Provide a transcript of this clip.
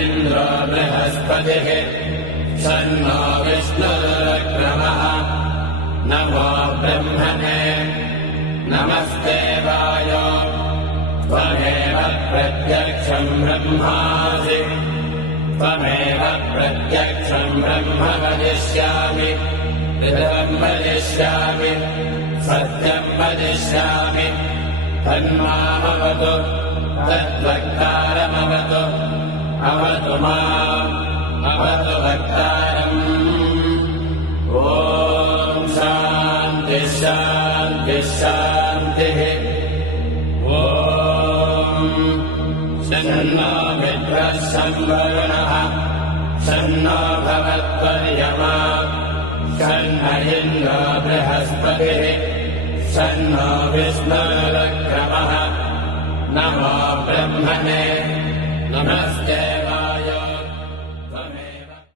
इन्द्रो बृहस्पतिः शन्नो विष्णुरुक्रमः नमो ब्रह्मणे नमस्ते वायो त्वमेव प्रत्यक्षम् ब्रह्मासि त्वमेव प्रत्यक्षम् ब्रह्म वदिष्यामि ऋतम् वदिष्यामि सत्यम् वदिष्यामि तन्मामवतु तद्वक्तारमवतु अवतु माम् अवतु वक्तारम् ॐ शान्तिः शान्तिः शान्तिः ॐ शन्नो मित्रः संवरुणः शन्नो भवत्वर्यमा शन्न इन्द्रो बृहस्पतिः शन्नो विष्णुरुक्रमः नमो ब्रह्मणे नमस्ते